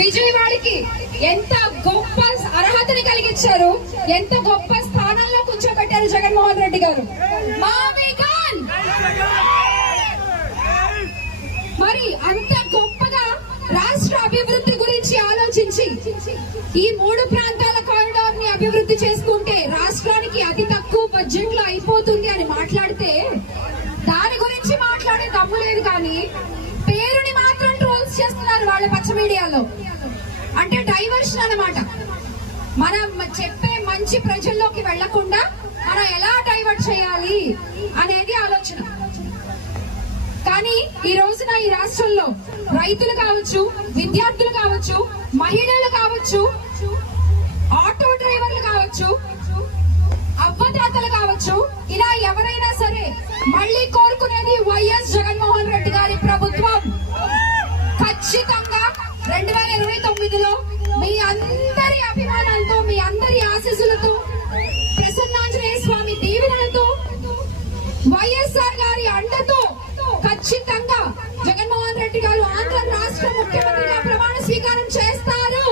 విజయవాడకి ఎంత గొప్ప అర్హతని కలిగించారు, ఎంత గొప్ప స్థానంలో కూర్చోబెట్టారు జగన్మోహన్ రెడ్డి గారు. మరి అంత గొప్పగా రాష్ట్ర అభివృద్ధి గురించి ఆలోచించి ఈ 3 ప్రాంతాల కారిడార్ ని అభివృద్ధి చేసుకుంటే రాష్ట్రానికి అతి తక్కువ బడ్జెట్ లో అయిపోతుంది అని మాట్లాడితే దాని గురించి మాట్లాడే దమ్ము లేదు. కానీ పేరుని మాత్రం ట్రోల్స్ చేస్తున్నారు వాళ్ళ పచ్చ మీడియాలో. అంటే డైవర్షన్ అన్నమాట. మనం చెప్పే మంచి ప్రజల్లోకి వెళ్లకుండా మనం ఎలా డైవర్ట్ చేయాలి అనేది ఆలోచన. కానీ ఈ రోజున ఈ రాష్ట్రంలో రైతులు కావచ్చు, విద్యార్థులు కావచ్చు, మహిళలు కావచ్చు, ఆటో డ్రైవర్లు కావచ్చు, అవ్వదాతలు కావచ్చు, ఇలా ఎవరైనా సరే మళ్ళీ కోరుకునేది వైఎస్ జగన్మోహన్ రెడ్డి గారి ప్రభుత్వం. ఖచ్చితంగా 2029లో మీ అందరి అభిమానంతో, మీ అందరి ఆశీస్సులతో, ప్రసన్నాంజనేయ స్వామి దీవెనలతో, వైఎస్ఆర్ గారి అండతో ఖచ్చితంగా జగన్మోహన్ రెడ్డి గారు ఆంధ్ర రాష్ట్ర ముఖ్యమంత్రిగా ప్రమాణ స్వీకారం చేస్తారు.